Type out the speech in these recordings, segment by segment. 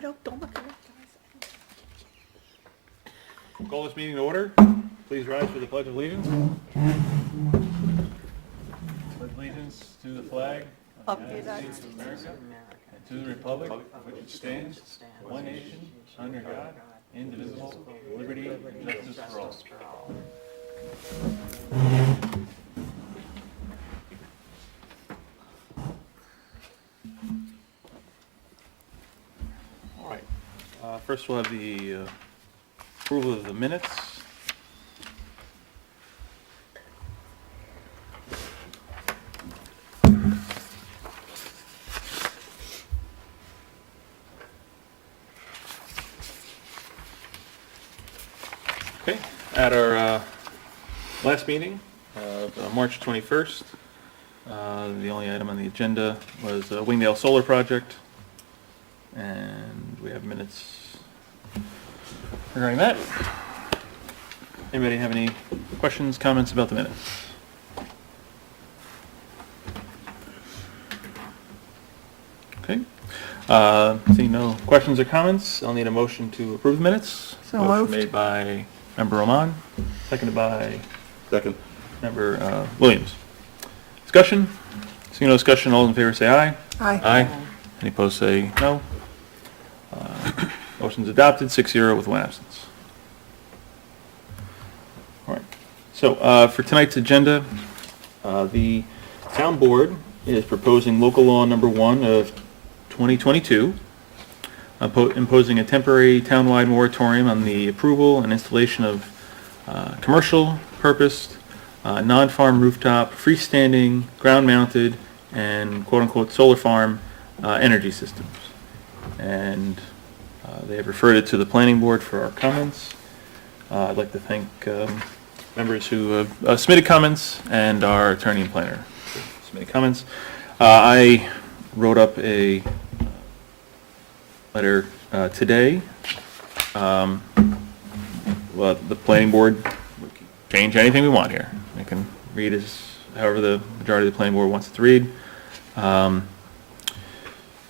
don't look at me, guys. Call this meeting to order. Please rise for the Pledge of Allegiance. Pledge allegiance to the flag of the United States of America and to the republic for which it stands, one nation, under God, indivisible, with liberty and justice for all. All right. First, we'll have the approval of the minutes. Okay, at our last meeting of March 21st, the only item on the agenda was Wingdale Solar Project, and we have minutes regarding that. Anybody have any questions, comments about the minutes? Okay, seeing no questions or comments, I'll need a motion to approve the minutes. So Motion moved. made by Member Oman, seconded by Second. Member Williams. Discussion? Seeing no discussion, all in favor say aye. Aye. Aye. Any opposed say no. Motion's adopted, 6-0 with one absence. All right. So for tonight's agenda, the town board is proposing local law number 1 of 2022, imposing a temporary townwide moratorium on the approval and installation of commercial purposed, non-farm rooftop, freestanding, ground-mounted, and quote-unquote solar farm energy systems. And they have referred it to the planning board for our comments. I'd like to thank members who have submitted comments and our attorney and planner for submitting comments. I wrote up a letter today. Well, the planning board can change anything we want here. I can read as however the majority of the planning board wants it to read. So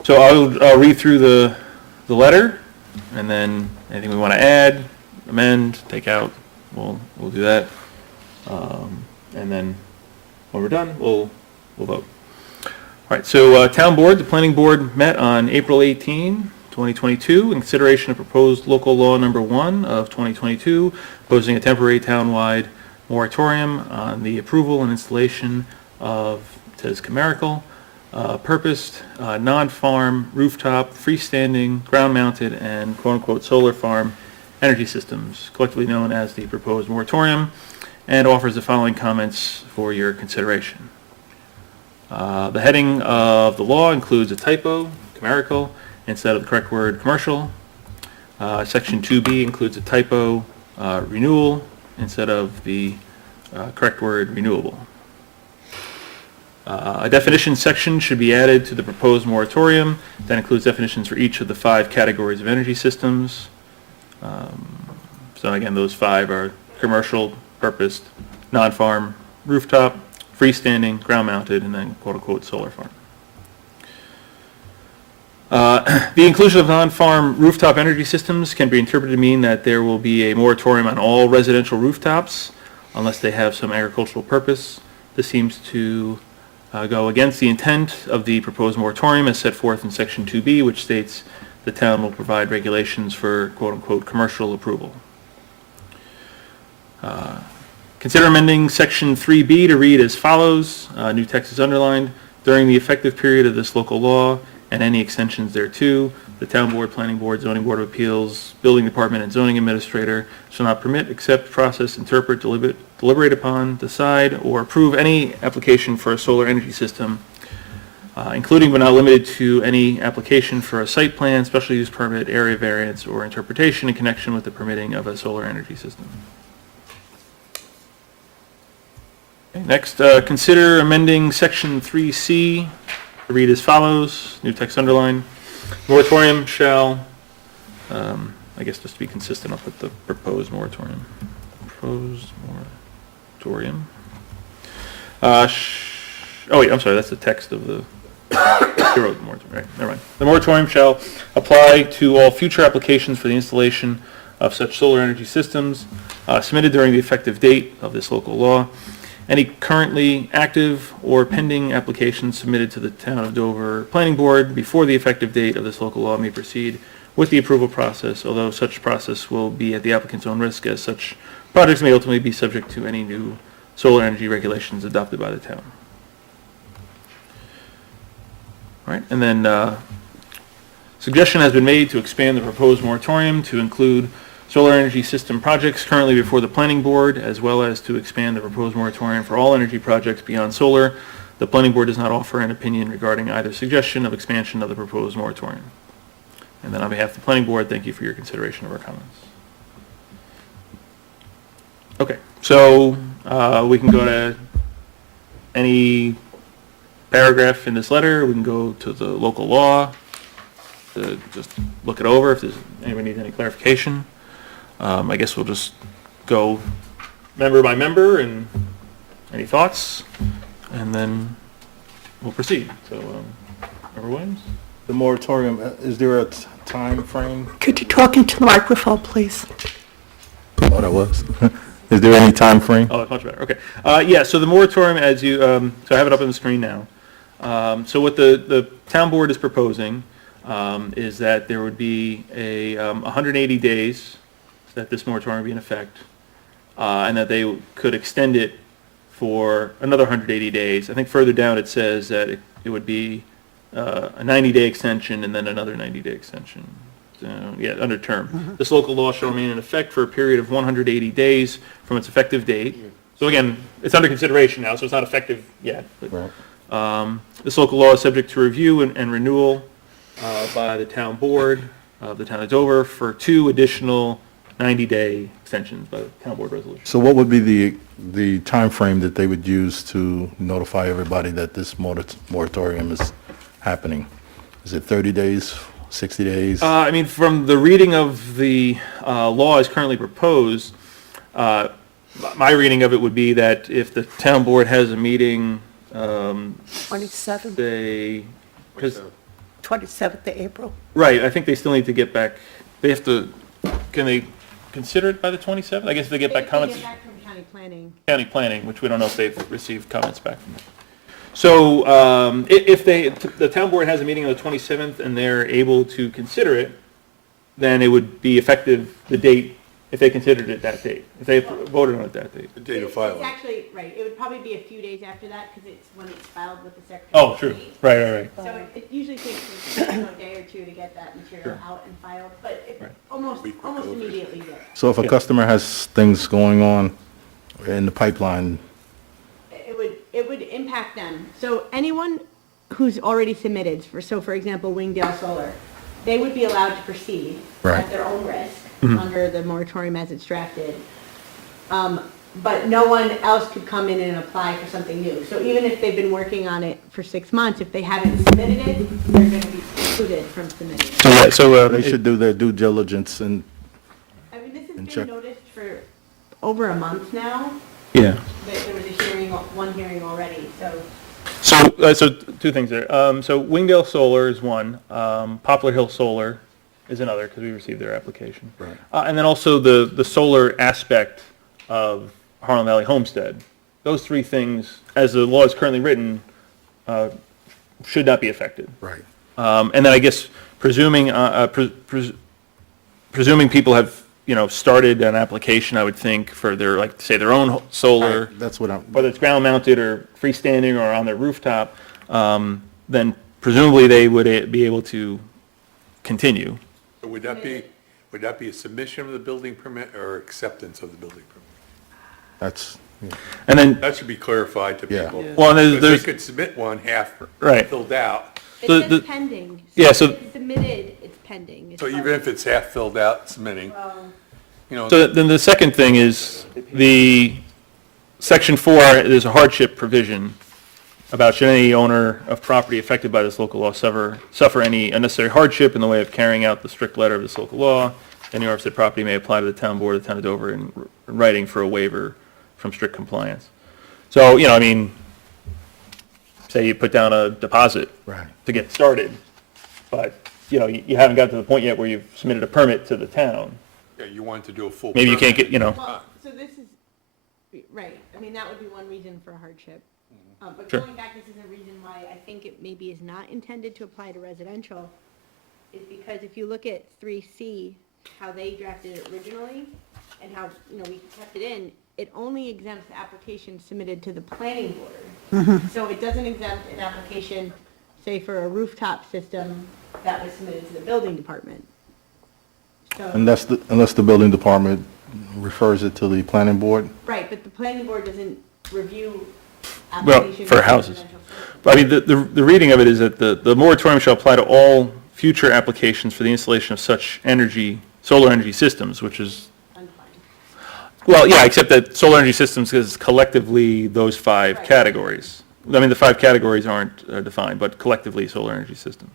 I'll read through the letter, and then anything we want to add, amend, take out, we'll do that. And then when we're done, we'll vote. All right, so town board, the planning board met on April 18, 2022 in consideration of proposed local law number 1 of 2022, imposing a temporary townwide moratorium on the approval and installation of, it says Comerical, purposed, non-farm, rooftop, freestanding, ground-mounted, and quote-unquote solar farm energy systems, collectively known as the proposed moratorium, and offers the following comments for your consideration. The heading of the law includes a typo, Comerical, instead of the correct word commercial. Section 2B includes a typo, renewal, instead of the correct word renewable. A definition section should be added to the proposed moratorium that includes definitions for each of the 5 categories of energy systems. So again, those 5 are commercial, purposed, non-farm, rooftop, freestanding, ground-mounted, and then quote-unquote solar farm. The inclusion of non-farm rooftop energy systems can be interpreted to mean that there will be a moratorium on all residential rooftops unless they have some agricultural purpose. This seems to go against the intent of the proposed moratorium as set forth in Section 2B, which states the town will provide regulations for quote-unquote commercial approval. Consider amending Section 3B to read as follows. New text is underlined. During the effective period of this local law and any extensions thereto, the town board, planning board, zoning board of appeals, building department, and zoning administrator shall not permit, accept, process, interpret, deliberate upon, decide, or approve any application for a solar energy system, including but not limited to any application for a site plan, special use permit, area variance, or interpretation in connection with the permitting of a solar energy system. Okay, next, consider amending Section 3C to read as follows. New text underlined. Moratorium shall, I guess just to be consistent, I'll put the proposed moratorium. Proposed moratorium. Oh wait, I'm sorry, that's the text of the Zero the moratorium, right, never mind. The moratorium shall apply to all future applications for the installation of such solar energy systems submitted during the effective date of this local law. Any currently active or pending applications submitted to the Town of Dover Planning Board before the effective date of this local law may proceed with the approval process, although such process will be at the applicant's own risk, as such projects may ultimately be subject to any new solar energy regulations adopted by the town. All right, and then suggestion has been made to expand the proposed moratorium to include solar energy system projects currently before the planning board, as well as to expand the proposed moratorium for all energy projects beyond solar. The planning board does not offer an opinion regarding either suggestion of expansion of the proposed moratorium. And then on behalf of the planning board, thank you for your consideration of our comments. Okay, so we can go to any paragraph in this letter. We can go to the local law to just look it over if anyone needs any clarification. I guess we'll just go member by member and any thoughts, and then we'll proceed. So, Member Williams? The moratorium, is there a time frame? Could you talk into the microphone, please? Oh, that was. Is there any time frame? Oh, that's much better. Okay. Yeah, so the moratorium, as you, so I have it up on the screen now. So what the town board is proposing is that there would be a 180 days that this moratorium would be in effect, and that they could extend it for another 180 days. I think further down it says that it would be a 90-day extension and then another 90-day extension. Yeah, under term. This local law shall remain in effect for a period of 180 days from its effective date. So again, it's under consideration now, so it's not effective yet. But, Right. this local law is subject to review and renewal by the town board of the town of Dover for 2 additional 90-day extensions by the town board resolution. So what would be the time frame that they would use to notify everybody that this moratorium is happening? Is it 30 days, 60 days? I mean, from the reading of the law as currently proposed, my reading of it would be that if the town board has a meeting, 27th, say, because, 27th of April. right, I think they still need to get back, they have to, can they consider it by the 27th? I guess they get back comments. They get back from county planning. County planning, which we don't know if they've received comments back from them. So if the town board has a meeting on the 27th and they're able to consider it, then it would be effective the date, if they considered it that date, if they voted on it that date. The date of It's filing. actually, right, it would probably be a few days after that, because it's when it's filed with the Secretary Oh, of true, State. right. So it usually takes a day or two to get that material Sure. out and filed, but it Right. almost immediately did. So if a Yeah. customer has things going on in the pipeline, It would impact them. So anyone who's already submitted, for example, Wingdale Solar, they would be allowed to proceed Right. at their own risk Mm-hmm. under the moratorium as it's drafted. But no one else could come in and apply for something new. So even if they've been working on it for 6 months, if they haven't submitted it, they're going to be excluded from submitting it. So, yeah, so, they should do their due diligence and, I mean, this has And been check. noticed for over a month now. yeah. There was a hearing, one hearing already, so. So 2 things there. So Wingdale Solar is one, Poplar Hill Solar is another, because we received their application. Right. And then also the solar aspect of Harlem Valley Homestead. Those 3 things, as the law is currently written, should not be affected. right. And then I guess presuming people have, started an application, I would think, for their, like, say, their own solar, That's what I'm, whether it's ground mounted or freestanding or on their rooftop, then presumably they would be able to continue. So would that be a submission of the building permit or acceptance of the building permit? that's, And then, That should be clarified to Yeah. people. well, and Because there's, they could submit one half Right. filled out. It So says the- pending. Yeah, so- if it's submitted, it's pending. It's So part even of- if it's half filled out, submitting, so then the second thing is the section 4, there's a hardship provision about should any owner of property affected by this local law suffer any unnecessary hardship in the way of carrying out the strict letter of this local law, any owner of said property may apply to the town board of the town of Dover in writing for a waiver from strict compliance. So, I mean, say you put down a deposit Right. to get started, but, you know, you haven't got to the point yet where you've submitted a permit to the town. Yeah, you wanted to do a full. Maybe you can't permit. get, you know, Well, so this is, right, I mean, that would be one reason for hardship. But Sure. going back, this is a reason why I think it maybe is not intended to apply to residential, is because if you look at 3C, how they drafted it originally, and how, you know, we kept it in, it only exempts applications submitted to the planning board. So it doesn't exempt an application, say, for a rooftop system that was submitted to the building department. So. Unless the building department refers it to the planning board? Right, but the planning board doesn't review Well, applications. for houses. residential. But I mean, the reading of it is that the moratorium shall apply to all future applications for the installation of such energy, solar energy systems, which is, I'm fine. well, yeah, except that solar energy systems is collectively those five Right. categories. I mean, the five categories aren't defined, but collectively solar energy systems.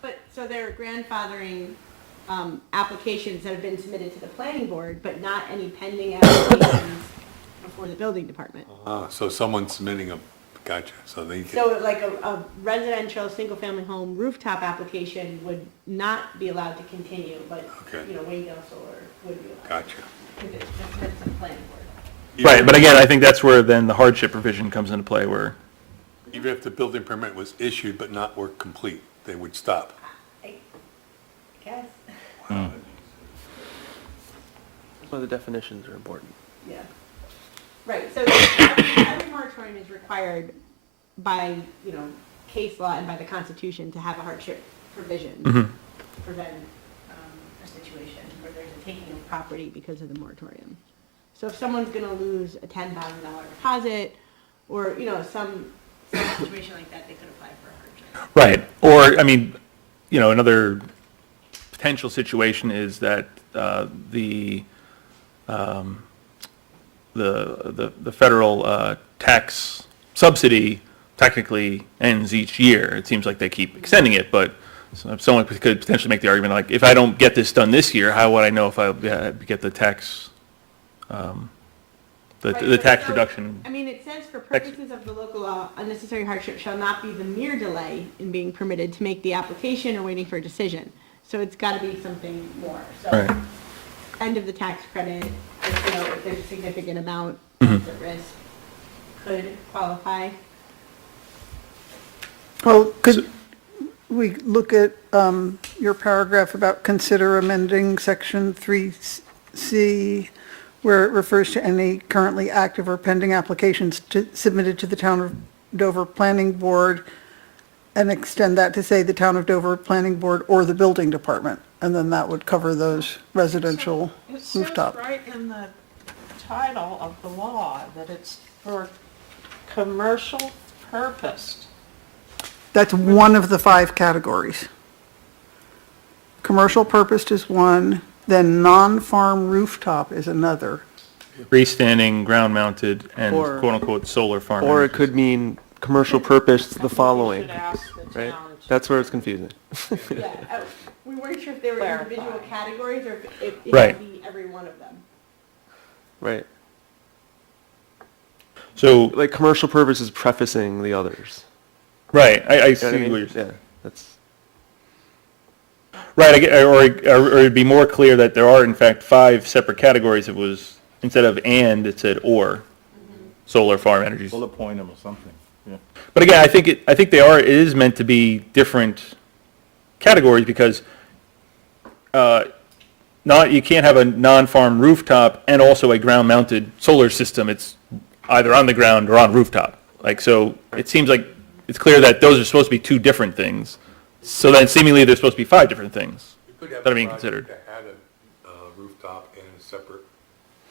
But, so they're grandfathering applications that have been submitted to the planning board, but not any pending applications before the building department. So someone's submitting a, gotcha, so they can, So like a residential, single-family home rooftop application would not be allowed to continue, but, Okay. you know, Waydale Solar would be allowed. gotcha. Because it's just submitted to the planning board. Right, but again, I think that's where then the hardship provision comes into play, where, Even if the building permit was issued but not work complete, they would stop. I guess, That's why the definitions are important. yeah. Right, so every moratorium is required by, you know, case law and by the Constitution to have a hardship provision. to Prevent a situation where there's a taking of property because of the moratorium. So if someone's gonna lose a $10,000 deposit, or, you know, some situation like that, they could apply for a hardship. right, or, I mean, you know, another potential situation is that the federal tax subsidy technically ends each year. It seems like they keep extending it, but someone could potentially make the argument, like, if I don't get this done this year, how would I know if I get the tax, the Right, the but tax so, reduction? I mean, it says for purposes of the local law, unnecessary hardship shall not be the mere delay in being permitted to make the application or waiting for a decision. So it's gotta be something more, so. Right. End of the tax credit, if, you know, if there's a significant amount that's at risk, could qualify. Well, could we look at your paragraph about consider amending section 3C, where it refers to any currently active or pending applications submitted to the Town of Dover Planning Board, and extend that to say the Town of Dover Planning Board or the Building Department, and then that would cover those residential It says rooftop. right in the title of the law that it's for commercial purpose. That's one of the 5 categories. Commercial purpose is one, then non-farm rooftop is another. Freestanding, ground-mounted, and Or- quote-unquote solar farm. Or it energies. could mean commercial purpose the following, You should ask the right? town to- That's where it's confusing. Yeah, we weren't sure if they were individual Clarify. categories or if it Right. would be every one of them. Right. So, Like, commercial purpose is prefacing the others. right, I You know see what I what mean? you're saying. Yeah, that's, Right, or it'd be more clear that there are in fact 5 separate categories. It was, instead of and, it said or, solar farm energies. Bullet point them or something, yeah. But again, I think it is meant to be different categories because, you can't have a non-farm rooftop and also a ground-mounted solar system. It's either on the ground or on rooftop. Like, so it seems like it's clear that those are supposed to be 2 different things. So then seemingly there's supposed to be 5 different things. You could have That are a being project considered. that had a rooftop and a separate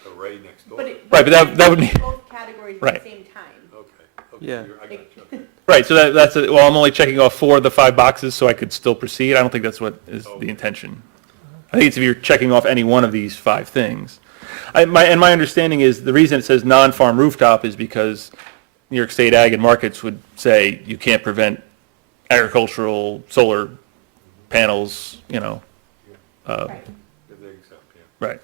array next door. But Okay, it. Right, but that would be- Both categories at Right. the same time. okay, Yeah. I got you, okay. Right, so well, I'm only checking off 4 of the 5 boxes so I could still proceed. I don't think that's what is the intention. I think it's if you're checking off any one of these 5 things. My understanding is the reason it says non-farm rooftop is because New York State Ag and Markets would say you can't prevent agricultural solar panels, Right. If they accept, yeah. right.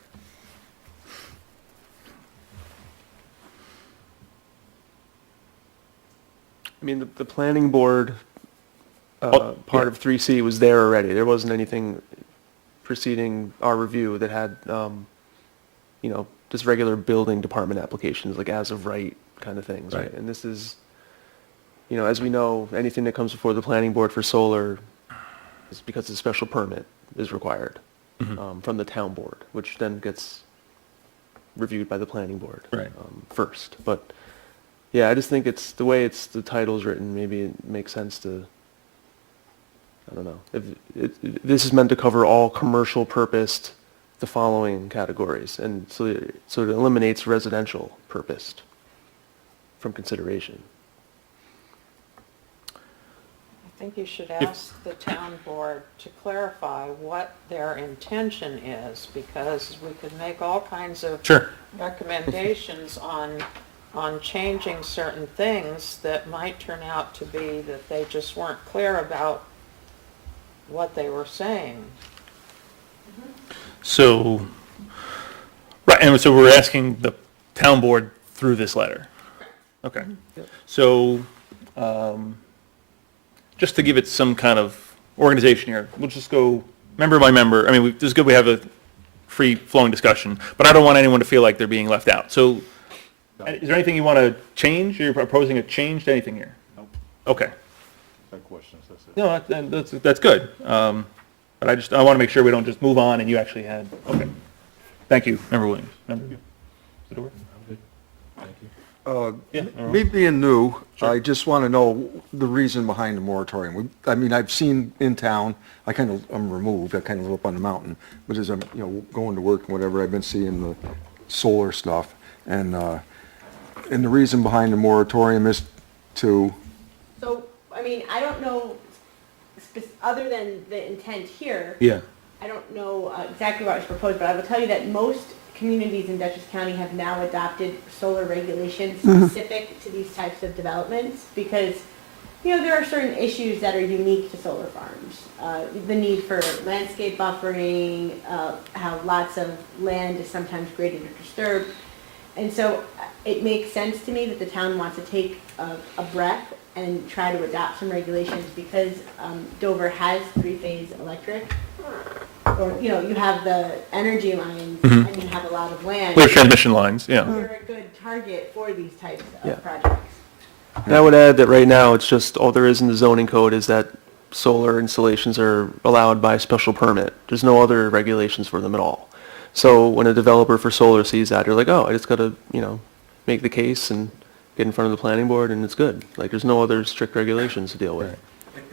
I mean, the planning board, Oh, part yeah. of 3C was there already. There wasn't anything preceding our review that had, just regular building department applications, like as of right kind of things, right? Right. And this is, as we know, anything that comes before the planning board for solar is because a special permit is required from the town board, which then gets reviewed by the planning board Right. first. But yeah, I just think it's the way the title's written. Maybe it makes sense to. I don't know. This is meant to cover all commercial purposed, the following categories, and so it eliminates residential purposed from consideration. I think you should ask the town board to clarify what their intention is, because we could make all kinds of Sure. recommendations on changing certain things that might turn out to be that they just weren't clear about what they were saying. So, right, and so we're asking the town board through this letter? Okay. So, just to give it some kind of organization here, we'll just go member by member. I mean, this is good we have a free-flowing discussion, but I don't want anyone to feel like they're being left out. So, is there anything you want to change? You're proposing a change to anything here? Okay. No questions, that's it. No, that's good. But I want to make sure we don't just move on and you actually had, okay. Thank you, Member Williams. Member Zador? Yeah, Me being new, I just want to know the reason behind the moratorium. I mean, I've seen in town, I'm removed, I kind of live up on the mountain, but as I'm, going to work and whatever, I've been seeing the solar stuff. And the reason behind the moratorium is to, So, I mean, I don't know, other than the intent here, Yeah. I don't know exactly what was proposed, but I will tell you that most communities in Dutchess County have now adopted solar regulations specific to these types of developments, because, there are certain issues that are unique to solar farms. The need for landscape buffering, how lots of land is sometimes graded or disturbed. And so it makes sense to me that the town wants to take a breath and try to adopt some regulations, because Dover has three-phase electric. Or, you have the energy lines and you have a lot of land. We have transmission lines, yeah. You're a good target for these types Yeah. of projects. And I would add that right now, it's just, all there is in the zoning code is that solar installations are allowed by special permit. There's no other regulations for them at all. So when a developer for solar sees that, they're like, oh, I just gotta, make the case and get in front of the planning board and it's good. Like, there's no other strict regulations to deal with.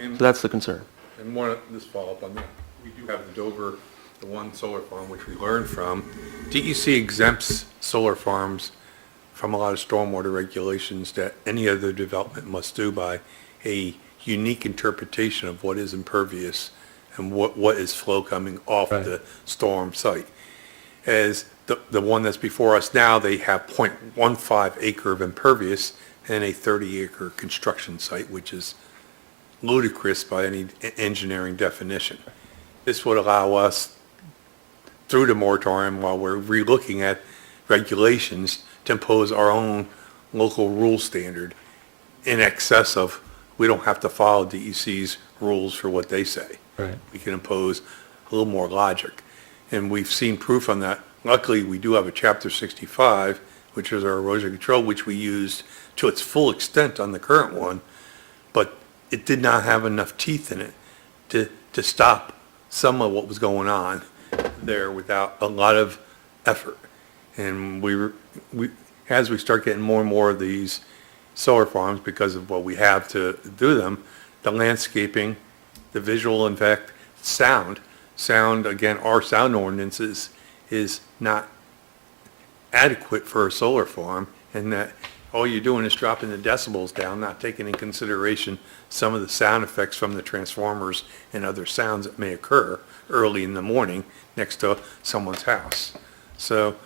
So that's the concern. And this follow-up on that, we do have the Dover, the one solar farm, which we learned from. DEC exempts solar farms from a lot of stormwater regulations that any other development must do by a unique interpretation of what is impervious and what is flow coming off the storm site. As the one that's before us now, they have 0.15 acre of impervious and a 30-acre construction site, which is ludicrous by any engineering definition. This would allow us, through the moratorium, while we're relooking at regulations, to impose our own local rule standard in excess of, we don't have to follow DEC's rules for what they say. Right. We can impose a little more logic. And we've seen proof on that. Luckily, we do have a Chapter 65, which is our erosion control, which we used to its full extent on the current one, but it did not have enough teeth in it to stop some of what was going on there without a lot of effort. And as we start getting more and more of these solar farms, because of what we have to do them, the landscaping, the visual effect, sound, again, our sound ordinance is not adequate for a solar farm, and that all you're doing is dropping the decibels down, not taking in consideration some of the sound effects from the transformers and other sounds that may occur early in the morning next to someone's house. So,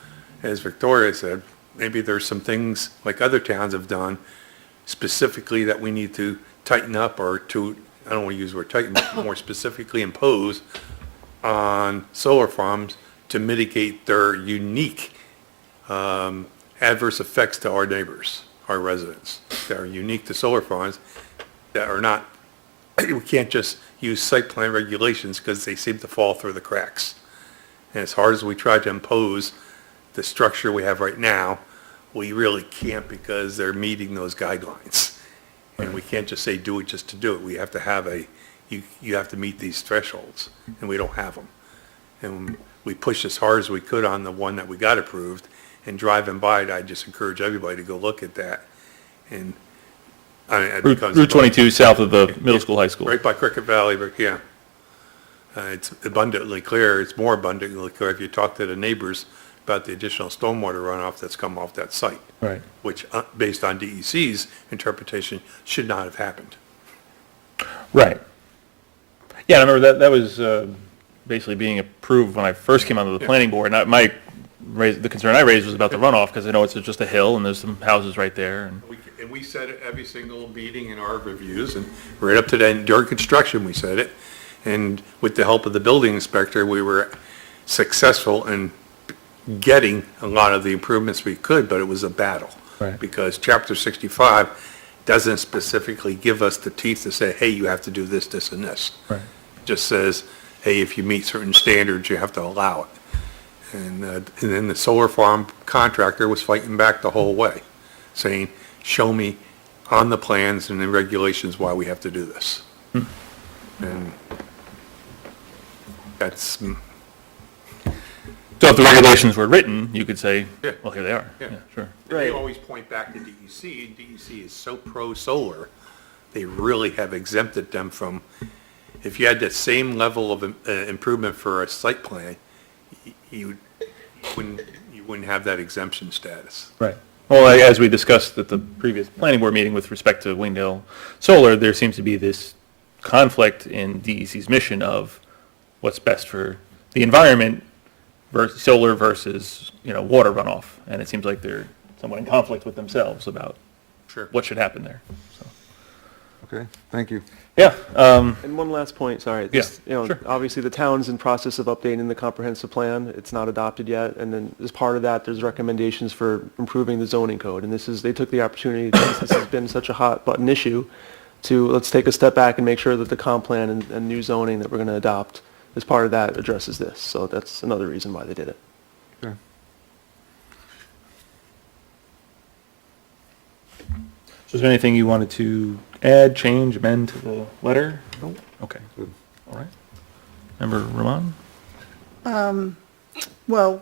as Victoria said, maybe there's some things like other towns have done specifically that we need to tighten up, or to, I don't want to use the word tighten, but more specifically impose on solar farms to mitigate their unique adverse effects to our neighbors, our residents that are unique to solar farms that are not, we can't just use site plan regulations because they seem to fall through the cracks. And as hard as we try to impose the structure we have right now, we really can't because they're meeting those guidelines. And we can't just say do it just to do it. We have to have you have to meet these thresholds, and we don't have them. And we pushed as hard as we could on the one that we got approved, and driving by it, I just encourage everybody to go look at that. And I mean, it becomes- Route 22 south of the middle school, high school. Right by Cricket Valley, but yeah. It's abundantly clear, it's more abundantly clear if you talk to the neighbors about the additional stormwater runoff that's come off that site. Right. Which, based on DEC's interpretation, should not have happened. Right. Yeah, I remember that was basically being approved when I first came onto the planning board. And the concern I raised was about the runoff, because I know it's just a hill and there's some houses right there. And And we said it every single meeting in our reviews, and right up to then, during construction, we said it. And with the help of the building inspector, we were successful in getting a lot of the improvements we could, but it was a battle. Right. Because Chapter 65 doesn't specifically give us the teeth to say, hey, you have to do this, this, and this. Right. It just says, hey, if you meet certain standards, you have to allow it. And then the solar farm contractor was fighting back the whole way, saying, show me on the plans and the regulations why we have to do this. And that's, so if the regulations were written, you could say, Yeah. well, here they are. Yeah. Sure. they always point back to DEC, and DEC is so pro-solar, they really have exempted them from, if you had that same level of improvement for a site plan, you wouldn't have that exemption status. Right. Well, as we discussed at the previous planning board meeting with respect to Wingdale Solar, there seems to be this conflict in DEC's mission of what's best for the environment versus solar versus, water runoff. And it seems like they're somewhat in conflict with themselves about Sure. what should happen there. So, Okay, thank you. yeah, And one last point, sorry. Yeah, sure. Obviously, the town's in process of updating the comprehensive plan. It's not adopted yet. And then as part of that, there's recommendations for improving the zoning code. And they took the opportunity, since this has been such a hot button issue, let's take a step back and make sure that the comp plan and new zoning that we're going to adopt as part of that addresses this. So that's another reason why they did it. Okay. so is there anything you wanted to add, change, amend to the letter? Nope. Okay, Good. all right. Member Ramon? Well,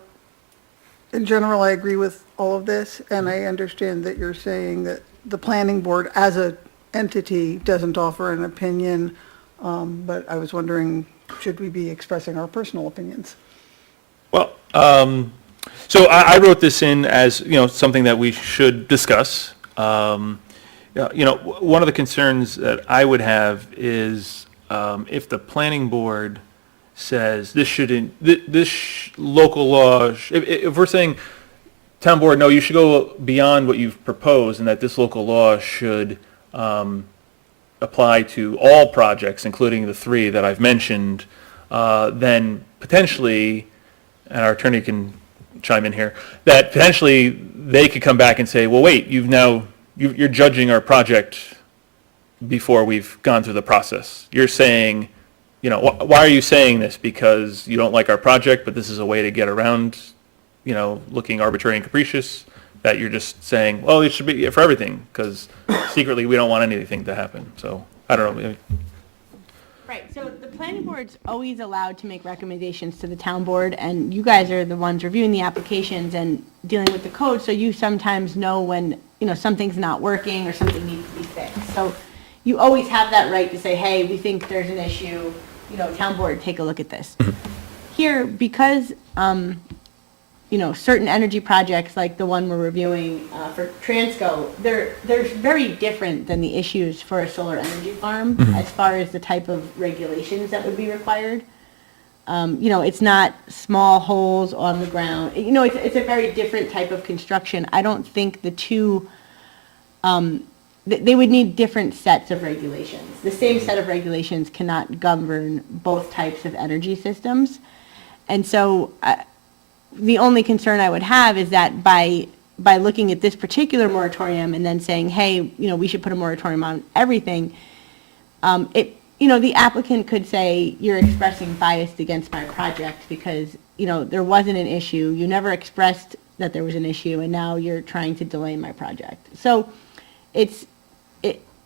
in general, I agree with all of this, and I understand that you're saying that the planning board as a entity doesn't offer an opinion, but I was wondering, should we be expressing our personal opinions? Well, so I wrote this in as, something that we should discuss. One of the concerns that I would have is if the planning board says local law, if we're saying, town board, no, you should go beyond what you've proposed, and that this local law should apply to all projects, including the 3 that I've mentioned, then potentially, and our attorney can chime in here, that potentially they could come back and say, well, wait, you're judging our project before we've gone through the process. You're saying, why are you saying this? Because you don't like our project, but this is a way to get around, looking arbitrary and capricious, that you're just saying, well, it should be for everything, because secretly we don't want anything to happen. So, I don't know. Right, so the planning board's always allowed to make recommendations to the town board, and you guys are the ones reviewing the applications and dealing with the code, so you sometimes know when, something's not working or something needs to be fixed. So you always have that right to say, hey, we think there's an issue, town board, take a look at this. Here, because, certain energy projects like the one we're reviewing for Transco, they're very different than the issues for a solar energy farm as far as the type of regulations that would be required. It's not small holes on the ground. It's a very different type of construction. I don't think the two, they would need different sets of regulations. The same set of regulations cannot govern both types of energy systems. And so the only concern I would have is that by by looking at this particular moratorium and then saying, hey, we should put a moratorium on everything, the applicant could say, you're expressing bias against my project because, there wasn't an issue, you never expressed that there was an issue, and now you're trying to delay my project. So it's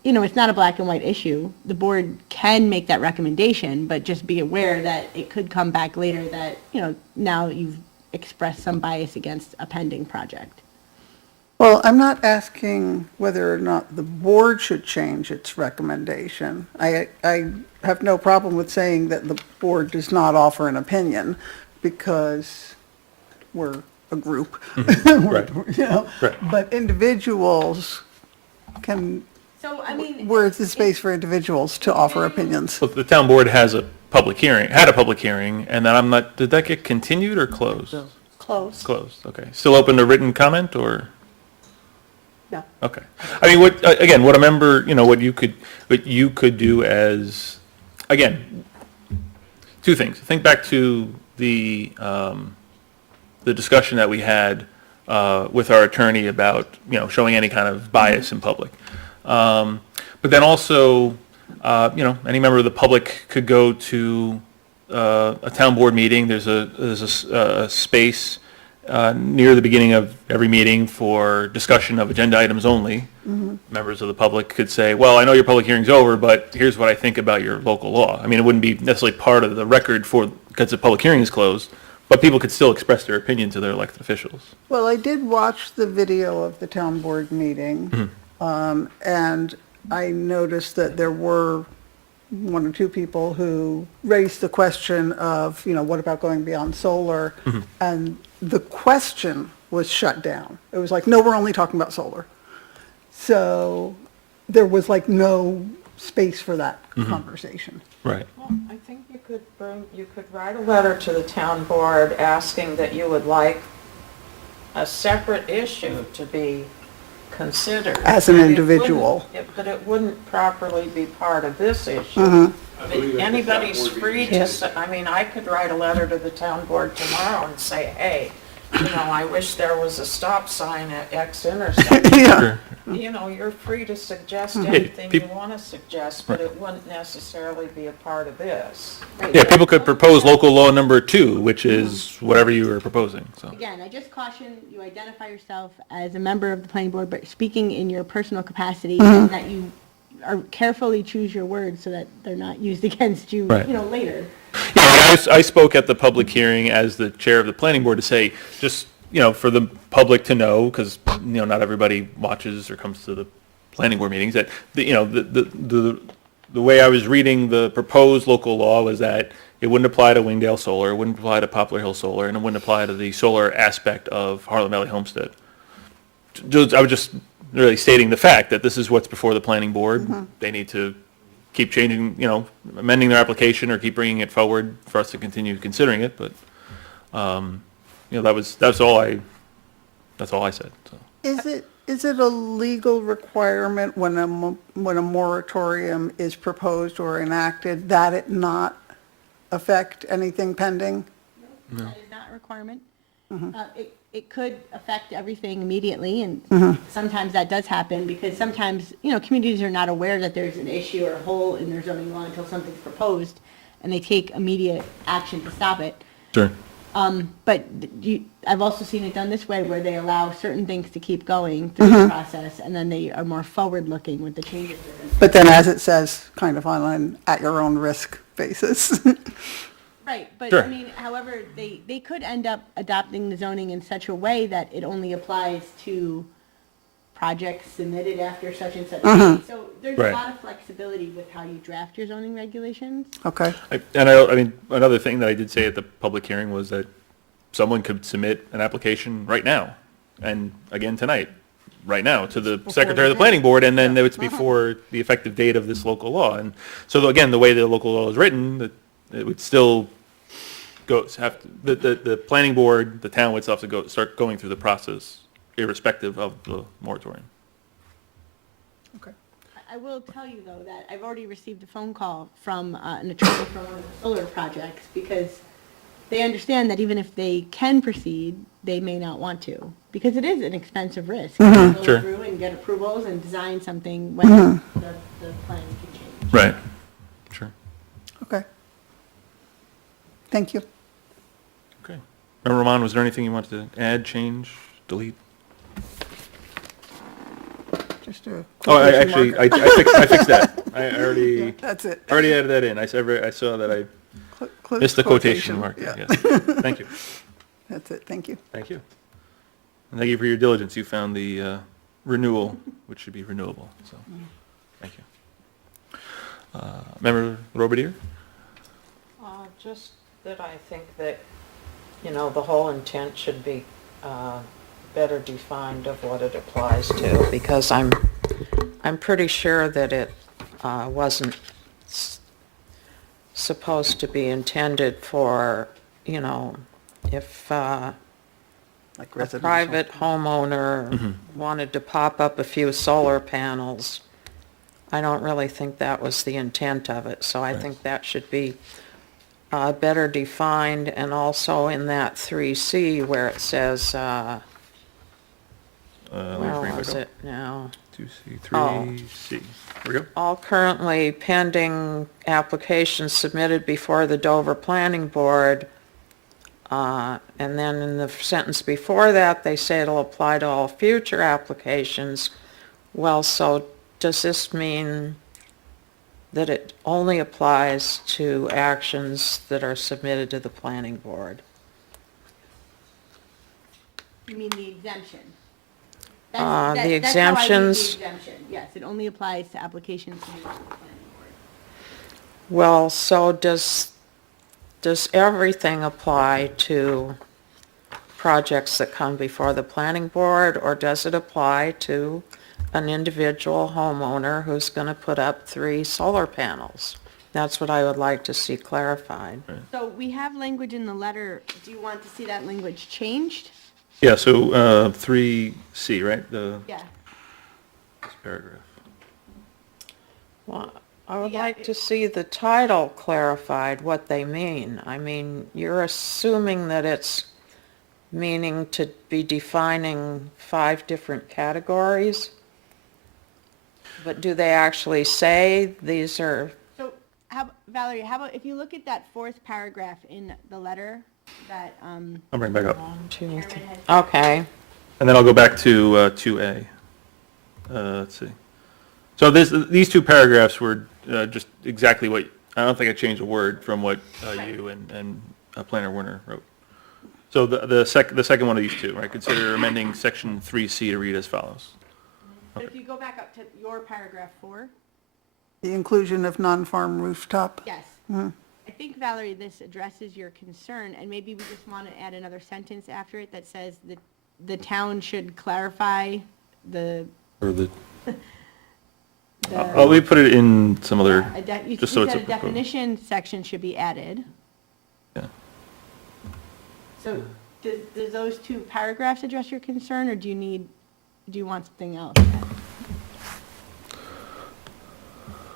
not a black and white issue. The board can make that recommendation, but just be aware that it could come back later that, now you've expressed some bias against a pending project. Well, I'm not asking whether or not the board should change its recommendation. I have no problem with saying that the board does not offer an opinion because we're a group. Right. Right. But individuals can, So, where's the space for individuals to offer opinions? Well, the town board has a public hearing, had a public hearing, and then did that get continued or closed? close. Closed, okay. Still open to written comment, or? No. Okay. I mean, what a member, what you could do as, again, two things. Think back to the discussion that we had with our attorney about, showing any kind of bias in public. But then also, any member of the public could go to a town board meeting. There's a space near the beginning of every meeting for discussion of agenda items only. Members of the public could say, well, I know your public hearing's over, but here's what I think about your local law. I mean, it wouldn't be necessarily part of the record because the public hearing is closed, but people could still express their opinion to their elected officials. Well, I did watch the video of the town board meeting, and I noticed that there were one or two people who raised the question of, what about going beyond solar? And the question was shut down. It was like, no, we're only talking about solar. So there was like no space for that conversation. Right. Well, I think you could write a letter to the town board asking that you would like a separate issue to be considered. As an And it individual. wouldn't- But it wouldn't properly be part of this issue. Anybody's free to, I could write a letter to the town board tomorrow and say, hey, I wish there was a stop sign at X intersection. Yeah. You're free to suggest anything you peop- want to suggest, but it wouldn't necessarily be a part of this. Yeah, people could propose local law number 2, which is whatever you were proposing, so. Again, I just caution you identify yourself as a member of the planning board, but speaking in your personal capacity, and that you are carefully choose your words so that they're not used against you, Right. Later. Yeah, I spoke at the public hearing as the chair of the planning board to say, just, for the public to know, because, not everybody watches or comes to the planning board meetings, that, the way I was reading the proposed local law was that it wouldn't apply to Wingdale Solar, it wouldn't apply to Poplar Hill Solar, and it wouldn't apply to the solar aspect of Harlem Valley Homestead. I was just really stating the fact that this is what's before the planning board. They need to keep changing, amending their application or keep bringing it forward for us to continue considering it, but, that's all I said, so. Is it a legal requirement when a moratorium is proposed or enacted that it not affect anything pending? That is not a requirement. It could affect everything immediately, and sometimes that does happen, because sometimes, communities are not aware that there's an issue or a hole in their zoning law until something's proposed, and they take immediate action to stop it. Sure. But I've also seen it done this way, where they allow certain things to keep going through the process, and then they are more forward-looking with the changes. But then, as it says, kind of on an at-your-own-risk basis. Right, but Sure. However, they could end up adopting the zoning in such a way that it only applies to projects submitted after such and such date. So there's Right. a lot of flexibility with how you draft your zoning regulations. Okay. Another thing that I did say at the public hearing was that someone could submit an application right now, and again tonight, right now, to the secretary of the planning board, and then it's before the effective date of this local law. And so again, the way the local law is written, that it would still the planning board, the town would still have to start going through the process irrespective of the moratorium. Okay. I will tell you, though, that I've already received a phone call from an attorney from one of the solar projects, because they understand that even if they can proceed, they may not want to, because it is an expensive risk. To go Sure. through and get approvals and design something when the plan can change. Right. Sure. Okay. Thank you. Okay. Roman, was there anything you wanted to add, change, delete? Just a. Oh, I quotation actually, mark. I fixed that. I already, That's it. already added that in. I saw that I Close missed the quotation mark. Yeah, Yes. Thank you. that's it. Thank you. Thank you. And thank you for your diligence. You found the renewal, which should be renewable, so, thank you. Member Robadier? Just that I think that, you know, the whole intent should be better defined of what it applies to, because I'm pretty sure that it wasn't supposed to be intended for, you know, if Like a residential. private homeowner wanted to pop up a few solar panels. I don't really think that was the intent of it, so I think that should be better defined, and also in that 3C where it says, Let me where bring it was back up. it now? 2C, Oh. 3C. Here we go. All currently pending applications submitted before the Dover Planning Board. And then in the sentence before that, they say it'll apply to all future applications. Well, so does this mean that it only applies to actions that are submitted to the planning board? You mean the exemption? The That's how I read exemptions- the exemption. Yes, it only applies to applications submitted to the planning board. Well, so does everything apply to projects that come before the planning board, or does it apply to an individual homeowner who's going to put up 3 solar panels? That's what I would like to see clarified. So we have language in the letter. Do you want to see that language changed? Yeah, so 3C, right? This Yeah. paragraph. Well, I would Yeah, like to see the title clarified, what they mean. I mean, you're assuming that it's meaning to be defining 5 different categories? But do they actually say these are, So, Valerie, how about if you look at that 4th paragraph in the letter that, I'll bring it back up. 1, 2, 3? Chairman has. Okay, And then I'll go back to 2A. Let's see. So these 2 paragraphs were just exactly what, I don't think I changed a word from what you and Planner Werner wrote. So the second one of these 2, right? Consider amending section 3C to read as follows. But if you go back up to your paragraph 4, The inclusion of non-farm rooftop. yes. I think, Valerie, this addresses your concern, and maybe we just want to add another sentence after it that says that the town should clarify the, Or the, the. oh, we put it in some other, You just so it's said a a definition section should be added. yeah. So does those 2 paragraphs address your concern, or do you want something else?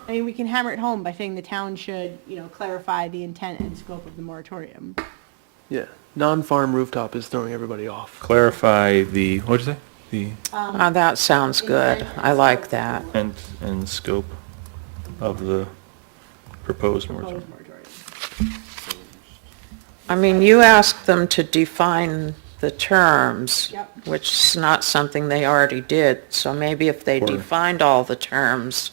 I mean, we can hammer it home by saying the town should, clarify the intent and scope of the moratorium. Yeah, non-farm rooftop is throwing everybody off. Clarify the, what'd you say? The that sounds good. Intent I and like scope that. intent and scope of the proposed moratorium. Proposed moratorium. I mean, you asked them to define the terms, Yep. which is not something they already did. So maybe if they Or- defined all the terms,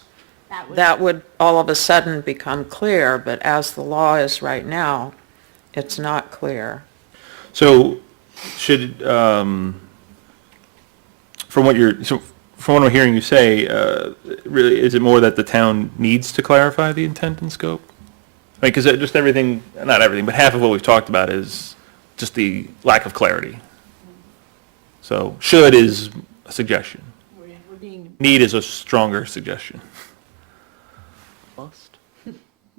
that would all of a sudden become clear, but as the law is right now, it's not clear. So should, from what I'm hearing you say, really, is it more that the town needs to clarify the intent and scope? I mean, because just everything, not everything, but half of what we've talked about is just the lack of clarity. So should is a suggestion. We're being Need is a stronger suggestion. Must.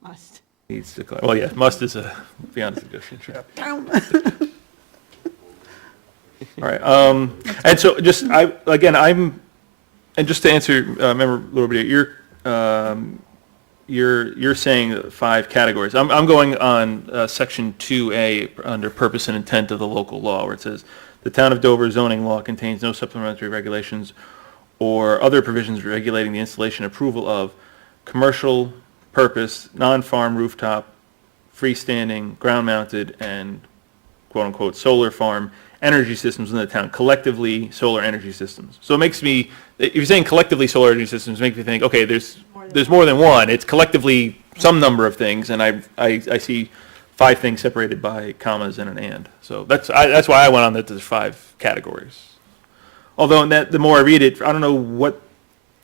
must. Needs to, well, yeah, must is a beyond a suggestion, sure. All right, and so just, and just to answer, Member Lorberty, you're saying 5 categories. I'm going on section 2A under purpose and intent of the local law, where it says, "The town of Dover zoning law contains no supplementary regulations or other provisions regulating the installation and approval of commercial purpose, non-farm rooftop, freestanding, ground-mounted, and quote-unquote solar farm energy systems in the town, collectively solar energy systems." So it makes me, if you're saying collectively solar energy systems, make me think, okay, there's more than one. It's collectively some number of things, and I see 5 things separated by commas and an and. So that's why I went on that there's 5 categories. Although the more I read it, I don't know what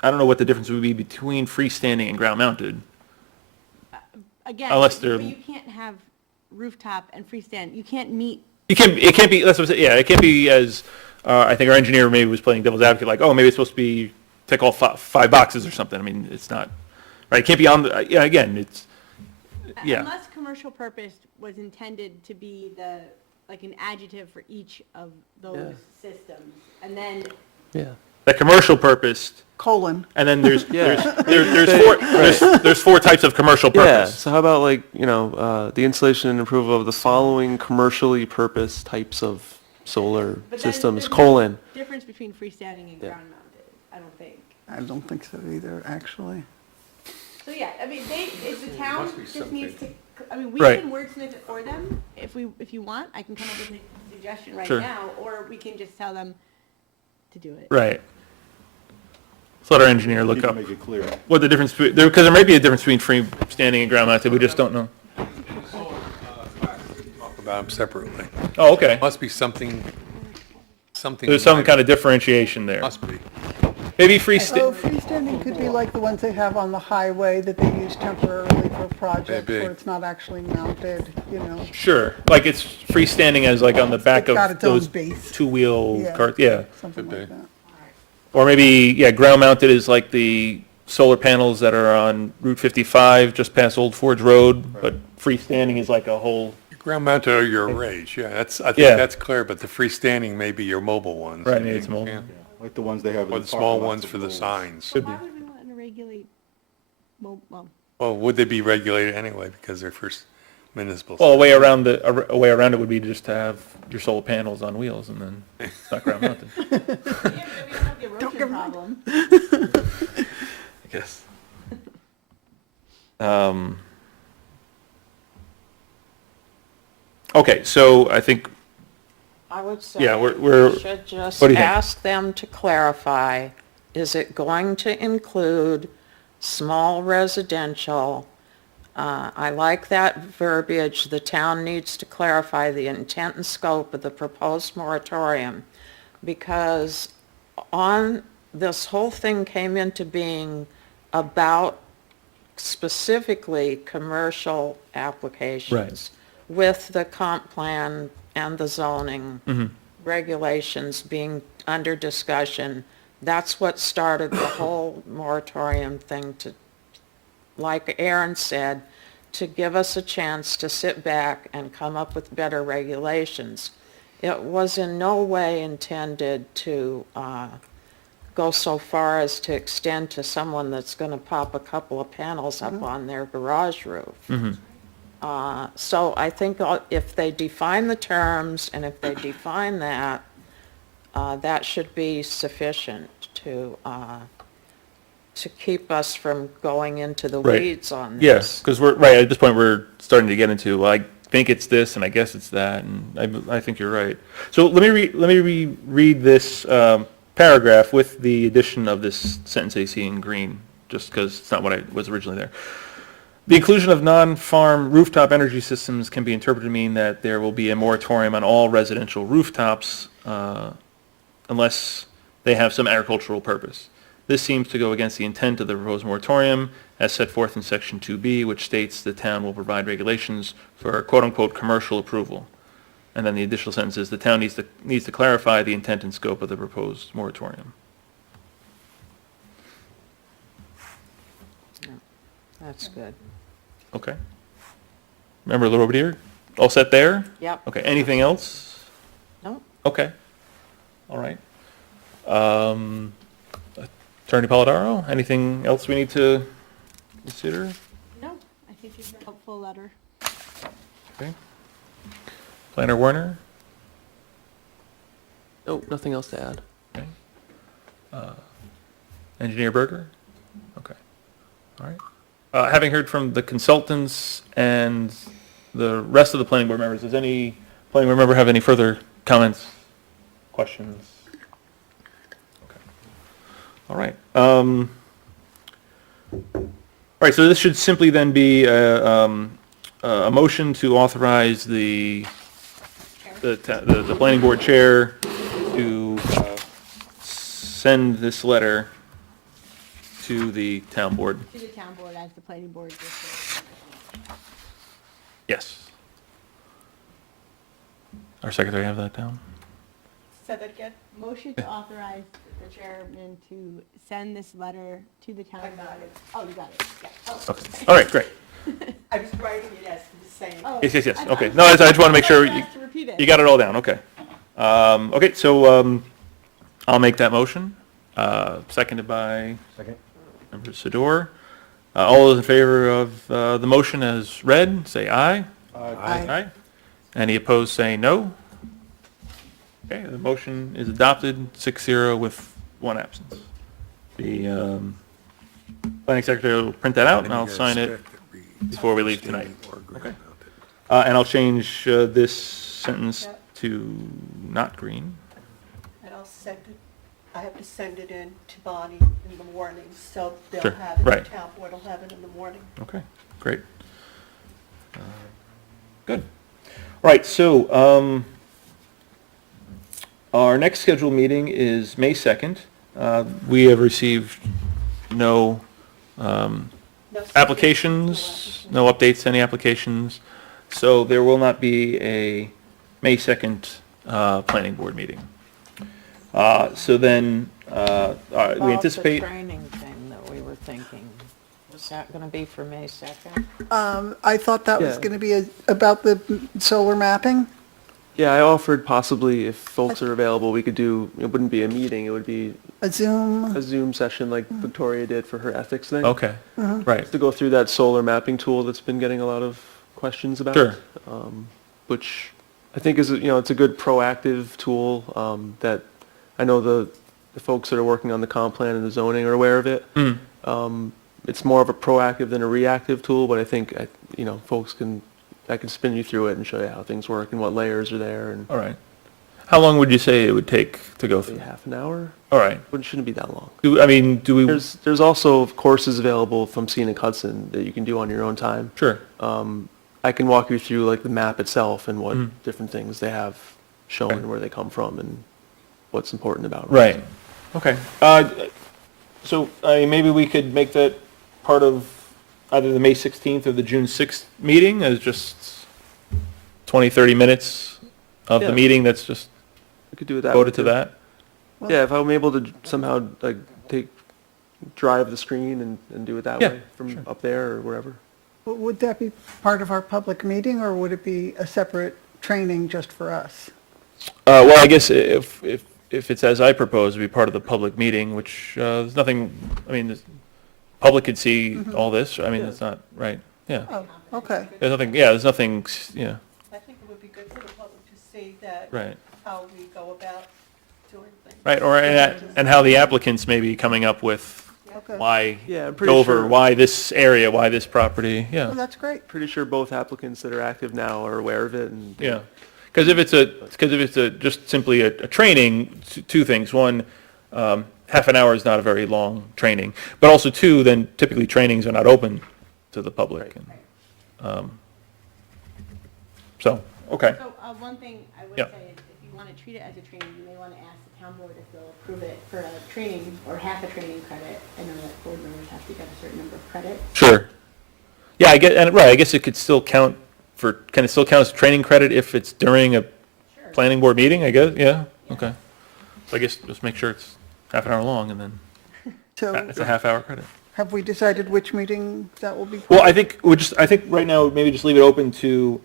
the difference would be between freestanding and ground mounted. Again, Unless but they're- you can't have rooftop and freestand, you can't meet, It can't be, that's what I'm saying, yeah, it can't be as, I think our engineer maybe was playing devil's advocate, like, oh, maybe it's supposed to be, tick all 5 boxes or something. I mean, it's not, right, it can't be on, yeah, again, it's, yeah. unless commercial purpose was intended to be like an adjective for each of those systems. And then, Yeah. The commercial purpose, colon. and then there's 4 Right. there's 4 types of commercial Yeah, purpose. so how about like, the installation and approval of the following commercially purposed types of solar but then systems, there's no colon. difference between freestanding and Yeah. ground mounted, I don't think. I don't think so either, actually. So yeah, I mean, if the town must be just needs to, I mean, we Right. can wordsmith it for them, if you want, I can come up with a suggestion right Sure. now, or we can just tell them to do it. Right. Let's let our engineer look You can up make it clear. what the difference, because there may be a difference between freestanding and ground mounted, we just don't know. Talk about them separately. Oh, okay. Must be something. There's some kind of differentiation there. Must be. Maybe Oh, freestanding, freestanding could be like the ones they have on the highway that they use temporarily for projects Maybe. where it's not actually mounted, you know. sure, like it's freestanding as like on the back It's got of its own those base. 2-wheel Yeah. cars, yeah. Something Could like be. that. Or maybe, yeah, ground mounted is like the solar panels that are on Route 55, just past Old Forge Road, but freestanding is like a whole, Ground mounted are your arrays, yeah, I think Yeah. that's clear, but the freestanding may be your mobile ones. Right, maybe it's mobile. Yeah. Like the ones they have in Or the the parking small lots ones of for the Lowe's. signs. But why would we want to regulate, well, Well, would they be regulated anyway because they're first municipal? well, a way around it would be just to have your solar panels on wheels and then it's not ground mounted, yeah, but we don't have the erosion problem. I guess. Okay, so I think, I would say. yeah, we're, We should just what do you think? ask them to clarify, is it going to include small residential? I like that verbiage, the town needs to clarify the intent and scope of the proposed moratorium, because this whole thing came into being about specifically commercial applications. With the comp plan and the zoning regulations being under discussion, that's what started the whole moratorium thing to, like Aaron said, to give us a chance to sit back and come up with better regulations. It was in no way intended to go so far as to extend to someone that's going to pop a couple of panels up on their garage roof. So I think if they define the terms, and if they define that, that should be sufficient to keep us from going into the Right. weeds on this. yes, because we're, right, at this point, we're starting to get into, well, I think it's this, and I guess it's that, and I think you're right. So let me reread this paragraph with the addition of this sentence AC in green, just because it's not what was originally there. The inclusion of non-farm rooftop energy systems can be interpreted to mean that there will be a moratorium on all residential rooftops unless they have some agricultural purpose. This seems to go against the intent of the proposed moratorium as set forth in section 2B, which states the town will provide regulations for quote-unquote commercial approval. And then the additional sentence is the town needs to clarify the intent and scope of the proposed moratorium. That's good. Okay. Member Robedier, all set there? Yep. Okay, anything else? No? Okay. All right. Attorney Polidoro, anything else we need to consider? full letter. Okay. Planner Werner? Nope, nothing else to add. Okay. Engineer Berger? Okay. All right. Having heard from the consultants and the rest of the planning board members, does any planning board member have any further comments, questions? Okay. All right. All right, so this should simply then be a motion to authorize the planning board chair to send this letter to the town board. To the town board as the planning board district. Yes. Our secretary have that down? Say that again? Motion to authorize the chairman to send this letter to the town board. Oh, you got it, yeah. Oh, Okay. All right, great. I was writing it as the same. Oh, Yes, yes, yes, I- okay. No, I just want to make sure I you, have to repeat it. you got it all down, okay. Okay, so I'll make that motion, seconded by Second. Member Sador. All those in favor of the motion as read, say aye. Aye. Any opposed, say no. Okay, the motion is adopted, 6-0 with one absence. The planning secretary will print that out, and I'll sign it before we leave tonight. Okay. And I'll change this sentence to not green. And I'll send it, I have to send it in to Bonnie in the morning, so they'll Sure, have it, right. the town board will have it in the morning. Okay, great. Good. All right, so our next scheduled meeting is May 2nd. We have received no No applications, no updates to any applications, so there will not be a May 2nd planning board meeting. So then, we About anticipate... the training thing that we were thinking, was that gonna be for May 2nd? I thought that was Yeah. going to be about the solar mapping. Yeah, I offered possibly if folks are available, we could do, it wouldn't be a meeting, it would be A Zoom. a Zoom session like Victoria did for her ethics thing. Okay, right, To go through that solar mapping tool that's been getting a lot of questions about. Sure. Which I think is, it's a good proactive tool, that I know the folks that are working on the comp plan and the zoning are aware of it. It's more of a proactive than a reactive tool, but I think, folks I can spin you through it and show you how things work and what layers are there and all right. How long would you say it would take to go maybe through? half an hour. All right. But it shouldn't be that long. Do we... There's also courses available from Scenic Hudson that you can do on your own time. Sure. I can walk you through like the map itself and what Mhm. different things they have shown, Okay. where they come from and what's important about them. Right. Okay. So maybe we could make that part of either the May 16th or the June 6th meeting as just 20, 30 minutes of the Yeah. meeting that's just We could do it that way. devoted to too. that? Yeah, if I'm able to somehow like drive the screen and do it that Yeah, way from sure. up there or wherever. Would that be part of our public meeting, or would it be a separate training just for us? Well, I guess if it's as I propose, it'd be part of the public meeting, which there's nothing, the public could see all this. I mean, Yeah. it's not, right, yeah. Oh, okay. There's nothing, yeah, I think it would be good for the public to see that, right. how we go about doing things. Right, and how the applicants may be coming up with Okay. why Yeah, I'm pretty Dover, sure. why this area, why this property, Well, yeah, that's great. Pretty sure both applicants that are active now are aware of it and. yeah. Because if it's just simply a training, two things. One, half an hour is not a very long training. But also two, then typically trainings are not open to the public. And, so, okay. So, one thing I would Yeah. say is if you want to treat it as a training, you may want to ask the town board if they'll approve it for a training or half a training credit. I know that board members have to get a certain number of credits. Sure. Yeah, I guess it could still count can it still count as training credit if it's during a Sure. planning board meeting, I guess? Yeah, okay. So I guess just make sure it's half an hour long and then So it's a half hour credit. have we decided which meeting that will be? Well, I think right now, maybe just leave it open to,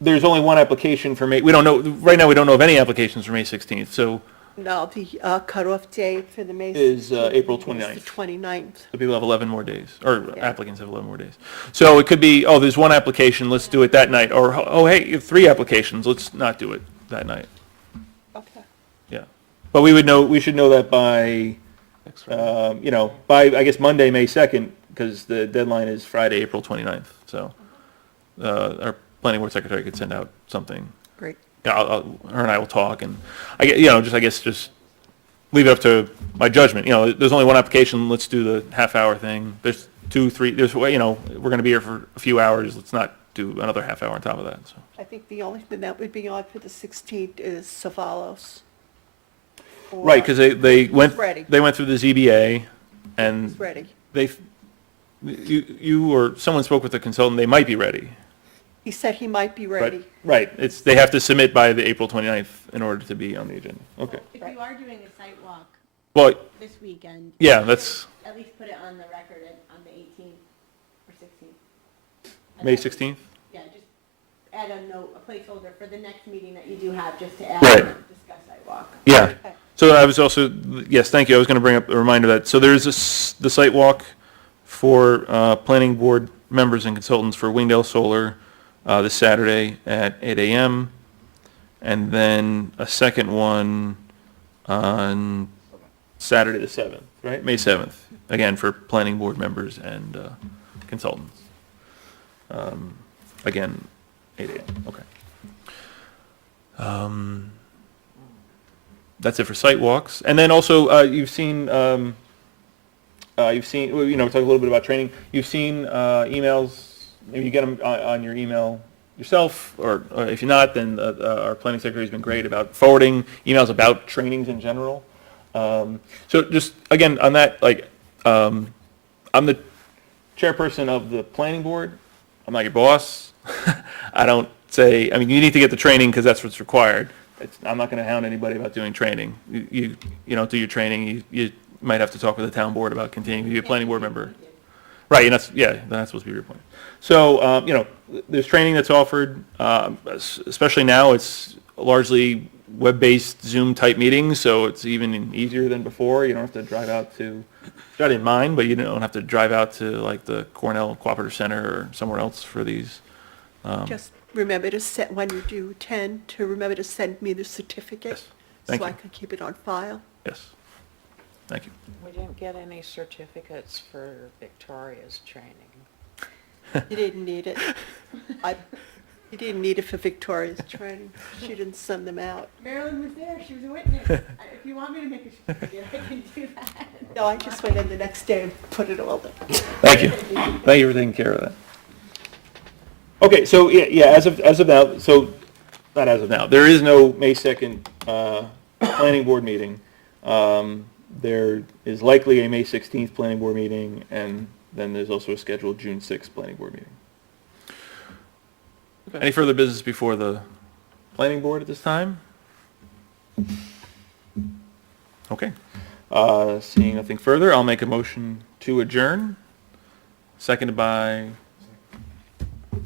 there's only one application for May, we don't know, right now, we don't know of any applications for May 16th, so No, the cutoff date for the May Is, 16th April is 29th. the 29th. So people have 11 more days, or Yeah. applicants have 11 more days. So it could be, oh, there's one application, let's do it that night, or, oh, hey, you have 3 applications, let's not do it that night. Okay. Yeah. But we should know that by, by, I guess, Monday, May 2nd, because the deadline is Friday, April 29th. So our planning board secretary could send out something. Great. Yeah, her and I will talk, and I guess just leave it up to my judgment. There's only one application, let's do the half-hour thing. There's 2, 3, we're going to be here for a few hours, let's not do another half hour on top of that, so. I think the only thing that would be on for the 16th is Savalos. Right, because they went ready. through the ZBA, and He's ready. you or someone spoke with the consultant, they might be ready. He said he might be Right, ready. right, they have to submit by the April 29th in order to be on the agenda. Okay. If you are doing a site walk Well, this weekend. yeah, that's At least put it on the record on the 18th or 16th. May 16th? Yeah, just add a note, a placeholder for the next meeting that you do have, just to add, Right. discuss site walk. Yeah. So I was also, yes, thank you, I was going to bring up a reminder that, so there's the site walk for planning board members and consultants for Wingdale Solar this Saturday at 8 a.m. And then a second one on Saturday the 7th, right? May 7th, again, for planning board members and consultants. Again, 8 a.m., okay. That's it for site walks. And then also, you've seen, we talked a little bit about training. You've seen emails, maybe you get them on your email yourself, or if you're not, then our planning secretary has been great about forwarding emails about trainings in general. So just, again, on that, I'm the chairperson of the planning board. I'm not your boss. I don't say, you need to get the training because that's what's required. I'm not going to hound anybody about doing training. You don't do your training, you might have to talk with the town board about continuing to be a planning board member. Right, and that's supposed to be your point. So, there's training that's offered, especially now, it's largely web-based Zoom-type meetings, so it's even easier than before. You don't have to drive out to, I didn't mind, but you don't have to drive out to like the Cornell Cooperative Center or somewhere else for these. Just remember to set, when you do attend, to remember to send me the certificate. Yes, thank so I you. can keep it on file. Yes, thank you. We didn't get any certificates for Victoria's training. You didn't need it. You didn't need it for Victoria's training. She didn't send them out. Marilyn was there, she was a witness. If you want me to make a certificate, I can do that. No, I just went in the next day and put it all there. Thank you. Thank you for taking care of that. Okay, so, yeah, as of now, so, not as of now, there is no May 2nd planning board meeting. There is likely a May 16th planning board meeting, and then there's also a scheduled June 6th planning board meeting. Any further business before the planning board at this time? Okay. Seeing nothing further, I'll make a motion to adjourn, seconded by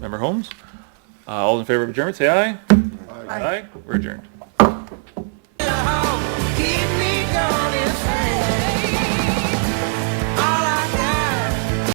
Member Holmes. All in favor of adjournment, say aye. Aye. We're adjourned.